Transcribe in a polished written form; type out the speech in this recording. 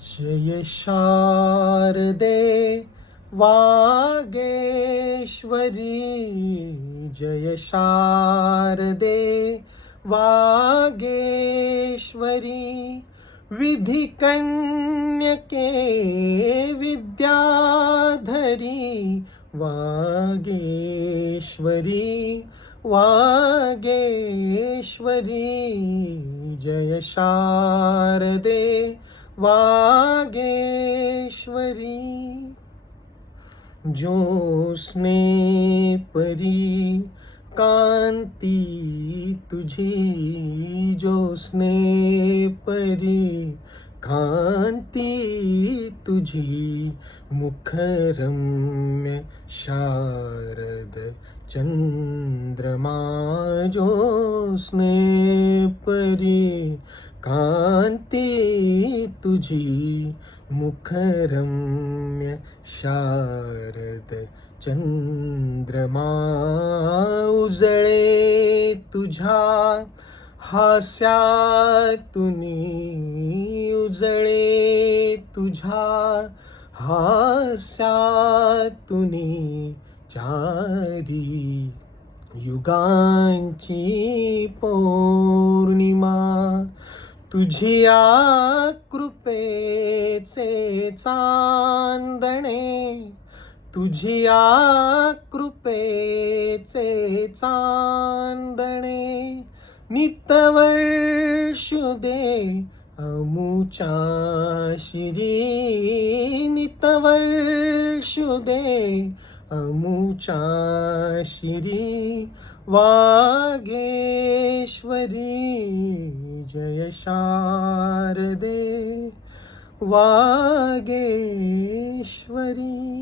जय शारदे वागेश्वरी, जय शारदे वागेश्वरी, विधि कन्यके विद्याधरी वागेश्वरी, वागेश्वरी, जय शारदे वागेश्वरी. ज्योत्स्ने परी कांती तुझी, ज्योत्स्ने परी कांती तुझी, मुखरम्य शारद चंद्रमा, ज्योत्स्ने परी कांती तुझी, मुखरम्य शारद चंद्रमा. उजळे तुझ्या हास्यातुनी, उजळे तुझ्या हास्यातुनी, चारी युगांची पौर्णिमा. तुझिया कृपेचे चांदणे, तुझिया कृपेचे चांदणे, नितवर्षुदे अमुच्या शिरी, नितवर्षुदे अमुच्या शिरी, वागेश्वरी, जय शारदे वागेश्वरी.